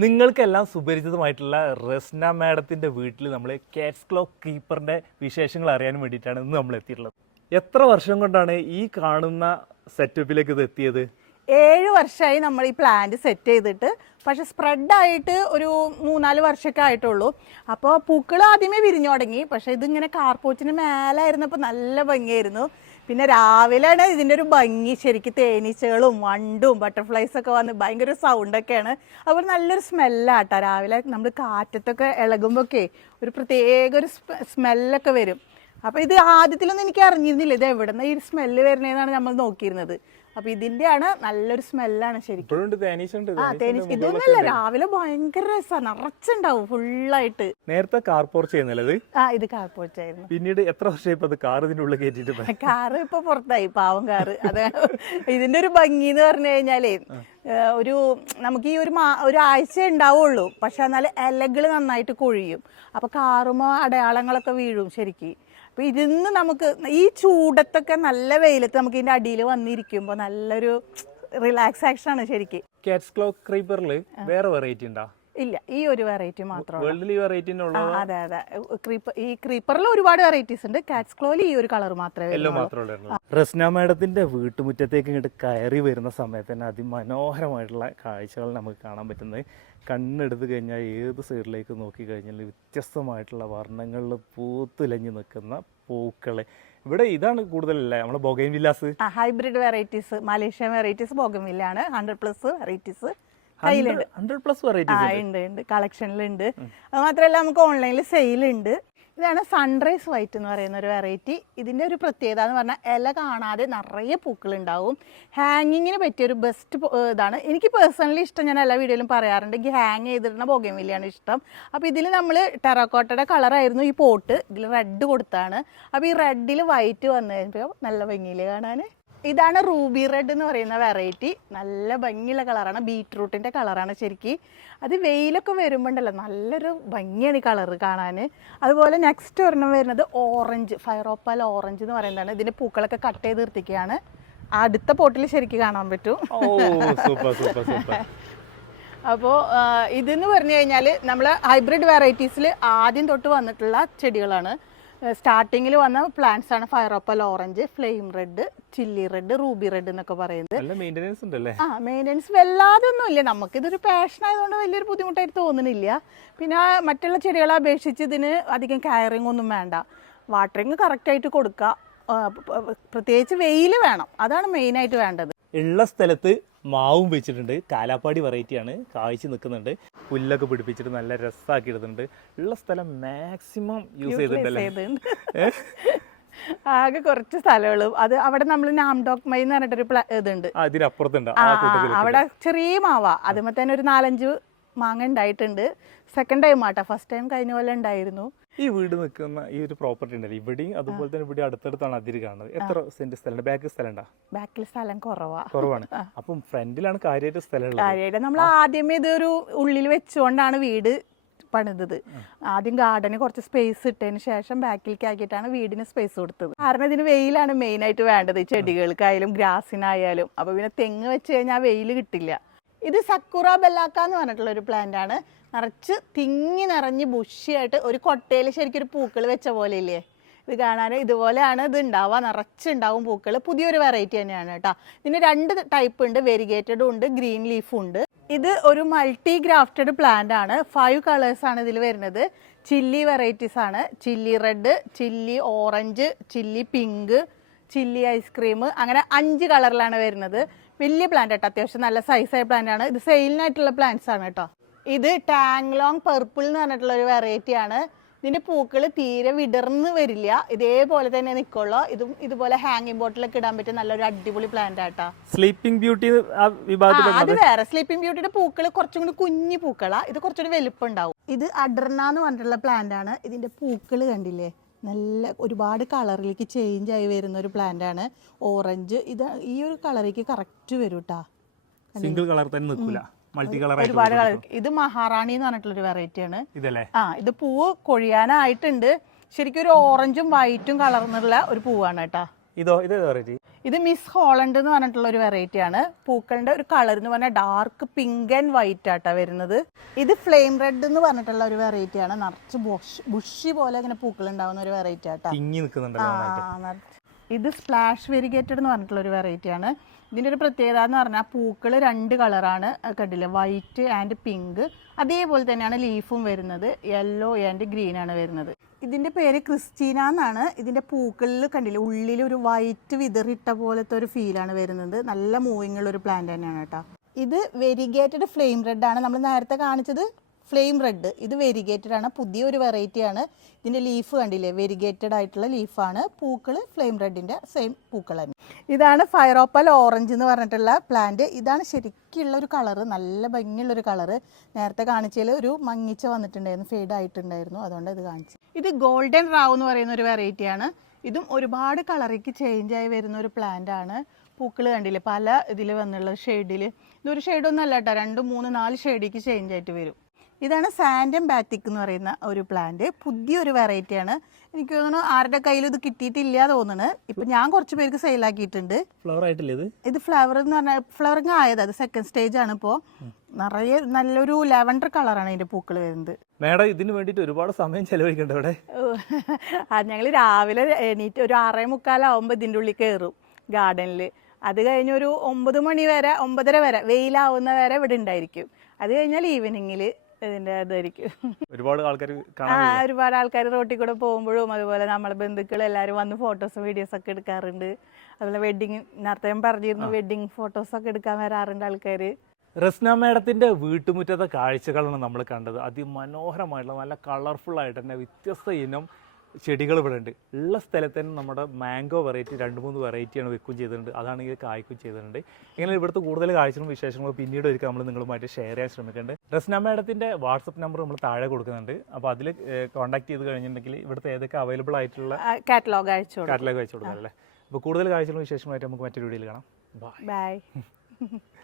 നിങ്ങൾക്കെല്ലാം സുപരിചിതമായിട്ടുള്ള റസ്ന മാഡത്തിന്റെ വീട്ടിൽ നമ്മൾ കാറ്റ്സ് ക്ലോ കീപ്പറിന്റെ വിശേഷങ്ങൾ അറിയാൻ വേണ്ടിയിട്ടാണ് ഇന്ന് നമ്മൾ എത്തിയിട്ടുള്ളത്. എത്ര വർഷം കൊണ്ടാണ് ഈ കാണുന്ന സെറ്റപ്പിലേക്ക് ഇത് എത്തിയത്? ഏഴ് വർഷമായി നമ്മൾ ഈ പ്ലാന്റ് സെറ്റ് ചെയ്തിട്ട് പക്ഷെ സ്പ്രെഡായിട്ട് ഒരു മൂന്നാൽ വർഷമൊക്കെ ആയിട്ടുള്ളൂ. അപ്പോൾ പൂക്കൾ ആദ്യമേ വിരിഞ്ഞു തുടങ്ങി പക്ഷേ ഇതിങ്ങനെ കാർപോച്ചിന് മേലായിരുന്നപ്പോൾ നല്ല ഭംഗിയായിരുന്നു. പിന്നെ രാവിലെയാണ് ഇതിന്റെ ഒരു ഭംഗി. ശരിക്കും തേനീച്ചകളും വണ്ടും ബട്ടർഫ്ലൈസ് ഒക്കെ വന്ന് ഭയങ്കര സൗണ്ടൊക്കെയാണ് അതുപോലെ നല്ലൊരു സ്മെല്ലാട്ടോ രാവിലെ നമ്മൾ കാറ്റത്തൊക്കെ ഇളകുമ്പോഴൊക്കെ ഒരു പ്രത്യേക ഒരു സ്മെല്ലൊക്കെ വരും. അപ്പോൾ ഇത് ആദ്യത്തിലൊന്നും എനിക്ക് അറിഞ്ഞിരുന്നില്ല. ഇത് എവിടെ നിന്ന് ഈ സ്മെല്ല് വരുന്നതെന്നാണ് നമ്മൾ നോക്കിയിരുന്നത്. അപ്പോൾ ഇതിന്റെയാണ് നല്ലൊരു സ്മെല്ലാണ് ശരിക്കും. ആ തേനീച്ച. ഇതൊന്നുമല്ല രാവിലെ ഭയങ്കര രസമാണ് നിറച്ചുണ്ടാവും ഫുള്ളായിട്ട്. നേരത്തെ കാർ പോർച്ച് ചെയ്യുന്നല്ലേ ഇത് കാർ പോർച്ച് ആയിരുന്നു. പിന്നീട് എത്ര വർഷമായി ഇപ്പൊ അത് കാർ ഇതിന്റെ ഉള്ളിൽ കയറ്റിട്ട് കാർ ഇപ്പൊ പുറത്തായി പാവം കാറ് അത് ഇതിന്റെ ഒരു ഭംഗി എന്ന് പറഞ്ഞു കഴിഞ്ഞാലേ ഒരു നമുക്ക് ഈ ഒരു മാ ഒരു ആഴ്ച ഉണ്ടാവുള്ളൂ. പക്ഷെ എന്നാൽ ഇലകൾ നന്നായിട്ട് കൊഴിയും. അപ്പൊ കാറുമോ അടയാളങ്ങളൊക്കെ വീഴും ശരിക്ക്. അപ്പൊ ഇതിന്ന് നമുക്ക് ഈ ചൂടത്തൊക്കെ നല്ല വെയിലത്ത് നമുക്ക് ഇതിന്റെ അടിയിൽ വന്നിരിക്കുമ്പോൾ നല്ലൊരു റിലാക്സാക്ഷൻ ആണ് ശരിക്ക്. കാറ്റ്സ് ക്ലോ ക്രീപ്പറിൽ വേറെ വെറൈറ്റി ഉണ്ടോ? ഇല്ല ഈ ഒരു വെറൈറ്റി മാത്രമാണ് അതെ അതെ. ക്രീപ്പർ ഈ ക്രീപ്പറിൽ ഒരുപാട് വെറൈറ്റീസ് ഉണ്ട്. കാറ്റ്സ് ക്ലോയിൽ ഈ ഒരു കളർ മാത്രമേ റസ്ന മാഡത്തിന്റെ വീട്ടുമുറ്റത്തേക്ക് ഇങ്ങോട്ട് കയറി വരുന്ന സമയത്ത് തന്നെ അതിമനോഹരമായിട്ടുള്ള കാഴ്ചകൾ നമുക്ക് കാണാൻ പറ്റുന്നത്. കണ്ണെടുത്ത് കഴിഞ്ഞാൽ ഏത് സൈഡിലേക്ക് നോക്കി കഴിഞ്ഞാൽ വ്യത്യസ്തമായിട്ടുള്ള വർണങ്ങളിൽ പൂത്തുലഞ്ഞു നിൽക്കുന്ന പൂക്കൾ. ഇവിടെ ഇതാണ് കൂടുതലല്ലേ? നമ്മുടെ ബൊഗൈൻ വില്ലാസ് ആ ഹൈബ്രിഡ് വെറൈറ്റീസ് മലേഷ്യൻ വെറൈറ്റീസ് ബോഗമില്ലാണ് ഹൺഡ്രഡ് പ്ലസ് വെറൈറ്റീസ് കയ്യിലുണ്ട്. ഹൺഡ്രഡ് പ്ലസ് വെറൈറ്റീസ് ഉണ്ട് ഉണ്ട്. കളക്ഷനിലുണ്ട്. അത് മാത്രമല്ല നമുക്ക് ഓൺലൈനിൽ സെയിൽ ഉണ്ട് ഇതാണ് സൺറൈസ് വൈറ്റ് എന്ന് പറയുന്ന ഒരു വെറൈറ്റി ഇതിന്റെ ഒരു പ്രത്യേകത എന്ന് പറഞ്ഞാൽ ഇല കാണാതെ നിറയെ പൂക്കളുണ്ടാവും. ഹാങ്ങിങ്ങിന് പറ്റിയ ഒരു ബെസ്റ്റ് ഇതാണ്. എനിക്ക് പേഴ്സണലി ഇഷ്ടം ഞാൻ എല്ലാ വീഡിയോയിലും പറയാറുണ്ട്. എനിക്ക് ഹാങ് ചെയ്തിടുന്ന വലിയാണ് ഇഷ്ടം. അപ്പോൾ ഇതിൽ നമ്മൾ ടെറക്കോട്ടയുടെ കളറായിരുന്നു ഈ പോട്ട് ഇതിൽ റെഡ് കൊടുത്താണ്. അപ്പോൾ ഈ റെഡിൽ വൈറ്റ് വന്നു കഴിഞ്ഞപ്പോൾ നല്ല ഭംഗിയിൽ കാണാൻ ഇതാണ് റൂബി റെഡ് എന്ന് പറയുന്ന വെറൈറ്റി നല്ല ഭംഗിയുള്ള കളറാണ് ബീറ്റ്റൂട്ടിന്റെ കളറാണ് ശരിക്ക്. അത് വെയിലൊക്കെ വരുമ്പോണ്ടല്ലോ നല്ലൊരു ഭംഗിയാണ് ഈ കളറ് കാണാൻ. അതുപോലെ നെക്സ്റ്റ് ഒരെണ്ണം വരുന്നത് ഓറഞ്ച് ഫയറോപ്പാൽ ഓറഞ്ച് എന്ന് പറയുന്നതാണ്. ഇതിന്റെ പൂക്കളൊക്കെ കട്ട് ചെയ്ത് നിർത്തിക്കുകയാണ് അടുത്ത പോട്ടിൽ ശരിക്ക് കാണാൻ പറ്റും. അപ്പോൾ ഇതെന്ന് പറഞ്ഞു കഴിഞ്ഞാൽ നമ്മൾ ഹൈബ്രിഡ് വെറൈറ്റീസിൽ ആദ്യം തൊട്ട് വന്നിട്ടുള്ള ചെടികളാണ്. സ്റ്റാർട്ടിങ്ങിൽ വന്ന പ്ലാന്റ്സ് ആണ് fire opal orange flame red chilli red ruby red എന്നൊക്കെ പറയുന്നത്. ആ മെയിന്റെനൻസ് വല്ലാതെ ഒന്നും ഇല്ല. നമുക്ക് ഇതൊരു പാഷൻ ആയതുകൊണ്ട് വലിയൊരു ബുദ്ധിമുട്ടായിട്ട് തോന്നുന്നില്ല. പിന്നെ മറ്റുള്ള ചെടികളെ അപേക്ഷിച്ച് ഇതിന് അധികം കയറിങ് ഒന്നും വേണ്ട. വാട്ടറിങ് കറക്റ്റായിട്ട് കൊടുക്കുക. പ്രത്യേകിച്ച് വെയിൽ വേണം. അതാണ് മെയിനായിട്ട് വേണ്ടത്. ഉള്ള സ്ഥലത്ത് മാവും വെച്ചിട്ടുണ്ട്. കാലാപ്പാടി വെറൈറ്റിയാണ് കാഴ്ച നിൽക്കുന്നുണ്ട്. പുല്ലൊക്കെ പിടിപ്പിച്ചിട്ട് നല്ല രസമാക്കി ഇടുന്നുണ്ട് ഉള്ള സ്ഥലം മാക്സിമം യൂസ് ചെയ്തിട്ടുണ്ടല്ലേ? ചെയ്തിട്ടുണ്ട്. ആകെ കുറച്ച് സ്ഥലമുള്ളൂ. അത് അവിടെ നമ്മൾ നാംഡോക് മൈ എന്ന് പറഞ്ഞിട്ടൊരു ഇതുണ്ട്. അതിനപ്പുറത്തുണ്ട് അവിടെ ചെറിയ മാവ. അതുമ്പോ തന്നെ ഒരു നാലഞ്ച് മാങ്ങ ഉണ്ടായിട്ടുണ്ട്. സെക്കൻഡ് ടൈം ആട്ടോ. ഫസ്റ്റ് ടൈം കഴിഞ്ഞ പോലെ ഉണ്ടായിരുന്നു. ഈ വീട് നിൽക്കുന്ന ഈ ഒരു പ്രോപ്പർട്ടി ഉണ്ടല്ലോ. ഇവിടെയും അതുപോലെ തന്നെ ഇവിടെ അടുത്തടുത്താണ് അതിര് കാണുന്നത്. എത്ര സെന്റ് സ്ഥലം ബാക്ക് സ്ഥലം ബാക്കിൽ സ്ഥലം കുറവാ. കുറവാണ്. അപ്പം ഫ്രണ്ടിലാണ് കാര്യമായിട്ട് സ്ഥലം കാര്യമായിട്ട് നമ്മൾ ആദ്യമേ ഇതൊരു ഉള്ളിൽ വെച്ചുകൊണ്ടാണ് വീട് പണിതത്. ആദ്യം ഗാർഡന് കുറച്ച് സ്പേസ് ഇട്ടതിന് ശേഷം ബാക്കിലേക്ക് ആക്കിയിട്ടാണ് വീടിന് സ്പേസ് കൊടുത്തത്. കാരണം ഇതിന് വെയിലാണ് മെയിനായിട്ട് വേണ്ടത്. ചെടികൾക്കായാലും ഗ്രാസിനായാലും അപ്പൊ പിന്നെ തെങ്ങ് വെച്ച് കഴിഞ്ഞാൽ വെയിൽ കിട്ടില്ല. ഇത് സക്കുറ ബെല്ലാക്ക എന്ന് പറഞ്ഞിട്ടുള്ള ഒരു പ്ലാന്റ് ആണ്. നിറച്ച് തിങ്ങി നിറഞ്ഞ് ബുഷിയായിട്ട് ഒരു കൊട്ടയിൽ ശരിക്കും ഒരു പൂക്കൾ വെച്ച പോലെ ഇല്ലേ? ഇത് കാണാൻ ഇതുപോലെയാണ് ഇത് ഉണ്ടാവുക. നിറച്ചുണ്ടാവും പൂക്കൾ പുതിയൊരു വെറൈറ്റി തന്നെയാണ് കേട്ടോ. ഇതിന് രണ്ട് ടൈപ്പ് ഉണ്ട്. വെരിഗേറ്റഡും ഉണ്ട്. ഗ്രീൻ ലീഫും ഉണ്ട്. ഇത് ഒരു മൾട്ടി ഗ്രാഫ്റ്റഡ് പ്ലാന്റ് ആണ്. ഫൈവ് കളേഴ്സ് ആണ് ഇതിൽ വരുന്നത്. ചില്ലി വെറൈറ്റീസ് ആണ്. Chilli red chilli orange chilli pink chilli ice cream അങ്ങനെ അഞ്ച് കളറിലാണ് വരുന്നത്. വലിയ പ്ലാന്റ് കേട്ടോ അത്യാവശ്യം നല്ല സൈസായ പ്ലാന്റ് ആണ്. ഇത് സെയിലിനായിട്ടുള്ള പ്ലാന്റ്സ് ആണ് കേട്ടോ. ഇത് ടാങ്ലോങ് പെർപ്പിൾ എന്ന് പറഞ്ഞിട്ടുള്ള ഒരു വെറൈറ്റി ആണ്. ഇതിന്റെ പൂക്കൾ തീരെ വിടർന്ന് വരില്ല. ഇതേപോലെ തന്നെ നിൽക്കുള്ളൂ ഇതും ഇതുപോലെ ഹാങ്ങിങ് ബോട്ടിലൊക്കെ ഇടാൻ പറ്റിയ നല്ലൊരു അടിപൊളി പ്ലാന്റ് ആട്ടാ. സ്ലീപ്പിംഗ് ബ്യൂട്ടി അത് വേറെ. സ്ലീപ്പിംഗ് ബ്യൂട്ടിയുടെ പൂക്കൾ കുറച്ചും കൂടി കുഞ്ഞു പൂക്കളാ. ഇത് കുറച്ചുകൂടി വലുപ്പം ഉണ്ടാവും ഇത് അഡർന എന്ന് പറഞ്ഞിട്ടുള്ള പ്ലാന്റ് ആണ്. ഇതിന്റെ പൂക്കൾ കണ്ടില്ലേ? നല്ല ഒരുപാട് കളറിലേക്ക് ചേഞ്ച് ആയി വരുന്ന ഒരു പ്ലാന്റ് ആണ്. ഓറഞ്ച് ഇത് ഈ ഒരു കളറിലേക്ക് കറക്റ്റ് വരും കേട്ടാ സിംഗിൾ കളർ തന്നെ നിൽക്കില്ല മൾട്ടി കളർ ഒരുപാട് കളർ. ഇത് മഹാറാണി എന്ന് പറഞ്ഞിട്ടുള്ള ഒരു വെറൈറ്റി ആണ്. ഇതല്ലേ? ആ ഇത് പൂവ് കൊഴിയാനായിട്ടുണ്ട്. ശരിക്കും ഒരു ഓറഞ്ചും വൈറ്റും കളർന്നുള്ള ഒരു പൂവാണ് കേട്ടാ. ഇതോ ഇത് വെറൈറ്റി ഇത് മിസ് ഹോളണ്ട് എന്ന് പറഞ്ഞിട്ടുള്ള ഒരു വെറൈറ്റി ആണ്. പൂക്കളുടെ ഒരു കളർ എന്ന് പറഞ്ഞാൽ ഡാർക്ക് പിങ്ക് ആൻഡ് വൈറ്റ് ആട്ടാ വരുന്നത്. ഇത് ഫ്ലെയിം റെഡ് എന്ന് പറഞ്ഞിട്ടുള്ള ഒരു വെറൈറ്റി ആണ്. നിറച്ച് ബുഷി പോലെ ഇങ്ങനെ പൂക്കൾ ഉണ്ടാവുന്ന ഒരു വെറൈറ്റി ആട്ടാ. ഇത് സ്പ്ലാഷ് വെരിഗേറ്റഡ് എന്ന് പറഞ്ഞിട്ടുള്ള ഒരു വെറൈറ്റി ആണ്. ഇതിന്റെ ഒരു പ്രത്യേകത എന്ന് പറഞ്ഞാൽ പൂക്കൾ രണ്ട് കളറാണ് കണ്ടില്ലേ? വൈറ്റ് ആൻഡ് പിങ്ക് അതേപോലെ തന്നെയാണ് ലീഫും വരുന്നത്. യെല്ലോ ആൻഡ് ഗ്രീൻ ആണ് വരുന്നത്. ഇതിന്റെ പേര് ക്രിസ്റ്റീന എന്നാണ്. ഇതിന്റെ പൂക്കളിൽ കണ്ടില്ലേ? ഉള്ളിൽ ഒരു വൈറ്റ് വിതറിട്ട പോലത്തെ ഒരു ഫീലാണ് വരുന്നത്. നല്ല മൂവിങ് ഉള്ള ഒരു പ്ലാന്റ് തന്നെയാണ് കേട്ടോ. ഇത് വെരിഗേറ്റഡ് ഫ്ലെയിം റെഡ് ആണ്. നമ്മൾ നേരത്തെ കാണിച്ചത് ഫ്ലെയിം റെഡ്. ഇത് വെരിഗേറ്റഡ് ആണ്. പുതിയൊരു വെറൈറ്റി ആണ്. ഇതിന്റെ ലീഫ് കണ്ടില്ലേ? വെരിഗേറ്റഡ് ആയിട്ടുള്ള ലീഫാണ് പൂക്കൾ ഫ്ലെയിം റെഡിന്റെ സെയിം പൂക്കൾ തന്നെ. ഇതാണ് ഫയറോപ്പൽ ഓറഞ്ച് എന്ന് പറഞ്ഞിട്ടുള്ള പ്ലാന്റ് ഇതാണ് ശരിക്കുള്ള ഒരു കളറ് നല്ല ഭംഗിയുള്ള ഒരു കളറ് നേരത്തെ കാണിച്ചതിൽ ഒരു മങ്ങിച്ച വന്നിട്ടുണ്ടായിരുന്നു. ഫെയ്ഡ് ആയിട്ടുണ്ടായിരുന്നു. അതുകൊണ്ട് ഇത് കാണിച്ചു. ഇത് ഗോൾഡൻ റാവ് എന്ന് പറയുന്ന ഒരു വെറൈറ്റി ആണ്. ഇതും ഒരുപാട് കളറിക്ക് ചേഞ്ച് ആയി വരുന്ന ഒരു പ്ലാന്റ് ആണ്. പൂക്കൾ കണ്ടില്ലേ? പല ഇതിൽ വന്നുള്ള ഷെയ്ഡിൽ ഇതൊരു ഷെയ്ഡൊന്നും അല്ല കേട്ടോ. രണ്ട് മൂന്ന് നാല് ഷെയ്ഡിക്ക് ചേഞ്ച് ആയിട്ട് വരും. ഇതാണ് സാൻഡം ബാറ്റിക് എന്ന് പറയുന്ന ഒരു പ്ലാന്റ് പുതിയൊരു വെറൈറ്റി ആണ്. എനിക്ക് തോന്നുന്നു ആരുടെ കയ്യിലും ഇത് കിട്ടിയിട്ടില്ല തോന്നുന്നു. ഇപ്പൊ ഞാൻ കുറച്ച് പേർക്ക് സെയിലാക്കിയിട്ടുണ്ട് ഫ്ലവർ ആയിട്ടില്ല ഇത്? ഇത് ഫ്ലവർ എന്ന് പറഞ്ഞാൽ ഫ്ലവറിങ് ആയത് അത് സെക്കൻഡ് സ്റ്റേജ് ആണ് ഇപ്പോ. നിറയെ നല്ലൊരു ലാവൻഡർ കളറാണ് അതിന്റെ പൂക്കൾ വരുന്നത്. മേഡം ഇതിന് വേണ്ടിയിട്ട് ഒരുപാട് സമയം ചെലവഴിക്കണ്ട ഇവിടെ? ഞങ്ങൾ രാവിലെ എണീറ്റ് ഒരു ആറേ മുക്കാലാവുമ്പോൾ ഇതിന്റെ ഉള്ളിൽ കയറും ഗാർഡനിൽ അത് കഴിഞ്ഞ് ഒരു ഒമ്പത് മണി വരെ ഒമ്പതര വരെ വെയിലാവുന്ന വരെ ഇവിടെ ഉണ്ടായിരിക്കും. അത് കഴിഞ്ഞാൽ ഈവനിങ്ങിൽ ഇതിന്റെ ഇതായിരിക്കും. ഒരുപാട് ആൾക്കാർ ആ ഒരുപാട് ആൾക്കാർ റോട്ടിൽ കൂടെ പോകുമ്പോഴും അതുപോലെ നമ്മളെ ബന്ധുക്കൾ എല്ലാവരും വന്ന് ഫോട്ടോസും വീഡിയോസ് ഒക്കെ എടുക്കാറുണ്ട്. അതുപോലെ വെഡിങ് നേരത്തെ ഞാൻ പറഞ്ഞിരുന്നു വെഡിങ് ഫോട്ടോസ് ഒക്കെ എടുക്കാൻ വരാറുണ്ട് ആൾക്കാർ റസ്ന മേഡത്തിന്റെ വീട്ടുമുറ്റത്തെ കാഴ്ചകളാണ് നമ്മൾ കണ്ടത്. അതിമനോഹരമായിട്ടുള്ള നല്ല കളർഫുൾ ആയിട്ട് തന്നെ വ്യത്യസ്ത ഇനം ചെടികൾ ഇവിടെ ഉണ്ട്. ഉള്ള സ്ഥലത്ത് തന്നെ നമ്മുടെ മാംഗോ വെറൈറ്റി രണ്ട് മൂന്ന് വെറൈറ്റിയാണ് വെക്കും ചെയ്തിട്ടുണ്ട്. അതാണെങ്കിൽ കായ്ക്കും ചെയ്തിട്ടുണ്ട്. ഇങ്ങനെ ഇവിടുത്തെ കൂടുതൽ കാഴ്ചകളും വിശേഷങ്ങളും പിന്നീട് ഒരിക്കൽ നമ്മൾ നിങ്ങളുമായിട്ട് ഷെയർ ചെയ്യാൻ ശ്രമിക്കുന്നുണ്ട് റസ്ന മാഡത്തിന്റെ വാട്സപ്പ് നമ്പർ നമ്മൾ താഴെ കൊടുക്കുന്നുണ്ട്. അപ്പോൾ അതിൽ കോൺടാക്ട് ചെയ്ത് കഴിഞ്ഞിട്ടുണ്ടെങ്കിൽ ഇവിടുത്തെ ഏതൊക്കെ അവൈലബിൾ ആയിട്ടുള്ള കാറ്റലോഗ് അയച്ചു കാറ്റലോഗ് അയച്ചു കൊടുക്കാം അല്ലേ? അപ്പോൾ കൂടുതൽ കാഴ്ചകളും വിശേഷങ്ങളായിട്ട് നമുക്ക് മറ്റൊരു വീഡിയോയിൽ കാണാം. Bye bye